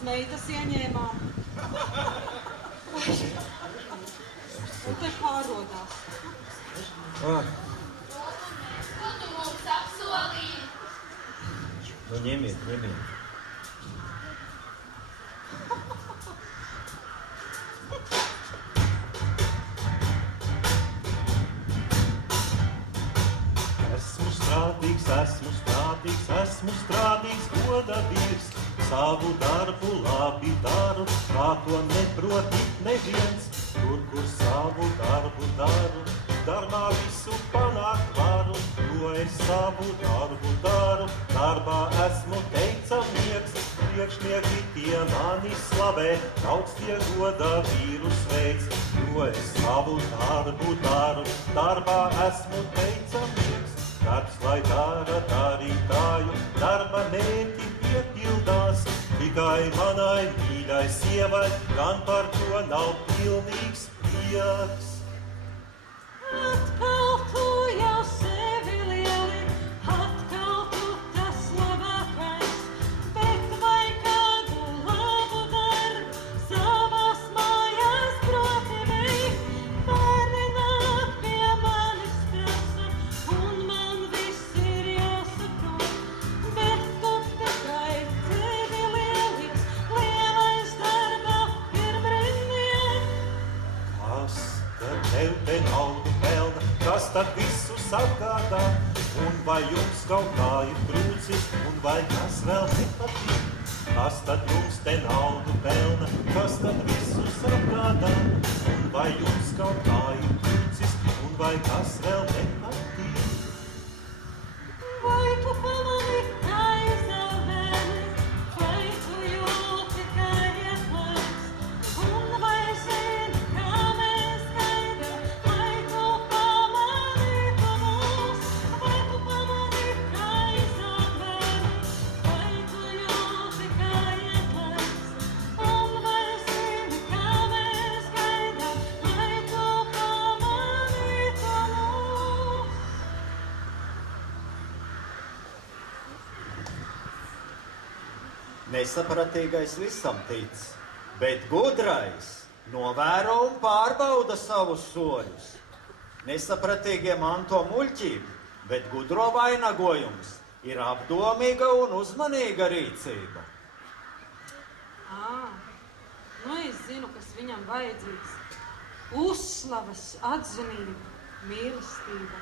Meitas ieņēmām. Un te pārrodās. Ko tu mums apsolīji? Nu, ņemiet. Esmu strādīgs, goda vīrs, savu darbu labi daru, kā to neprot neviens. Tur, kur savu darbu daru, darbā visu panākt varu, jo es savu darbu daru, darbā esmu teicamnieks. Priekšnieki tie mani slavē, augstie goda vīrus veids, jo es savu darbu daru, darbā esmu teicamnieks. Darbs, lai dara darītāju, darba mērķi piepildās, tikai manai mīļai sievai gan par to nav pilnīgs prieks. Atkal tu jau sevi lieli, atkal tu tas labākais, bet vai kādu labu darbu savās mājās proti veikt? Bērni nāk pie manis prasa, un man viss ir jāsaprot, bet tu tikai sevi lielies, lielais darbā pirmrindiet. Kas tad tev te naudu pelna, kas tad visu sagādā? Un vai jums kaut kā ir trūcis, un vai kas vēl nepatīk? Kas tad jums te naudu pelna, kas tad visu sagādā? Un vai jums kaut kā ir trūcis, un vai kas vēl nepatīk? Vai tu pamani, kā izavēli, vai tu jūti, kā ieplēks, un vai zini, kā mēs gaidām, vai tu pamani to mūs? Vai tu pamani, kā izavēli, vai tu jūti, kā ieplēks, un vai zini, kā mēs gaidām, vai tu pamani to mūs? Nesapratīgais visam tic, bet gudrais novēro un pārbauda savus soļus. Nesapratīgie manto muļķību, bet gudro vainagojums ir apdomīga un uzmanīga rīcība. Nu es zinu, kas viņam vajadzīgs. Uzslavas, atzinība, mīlestība.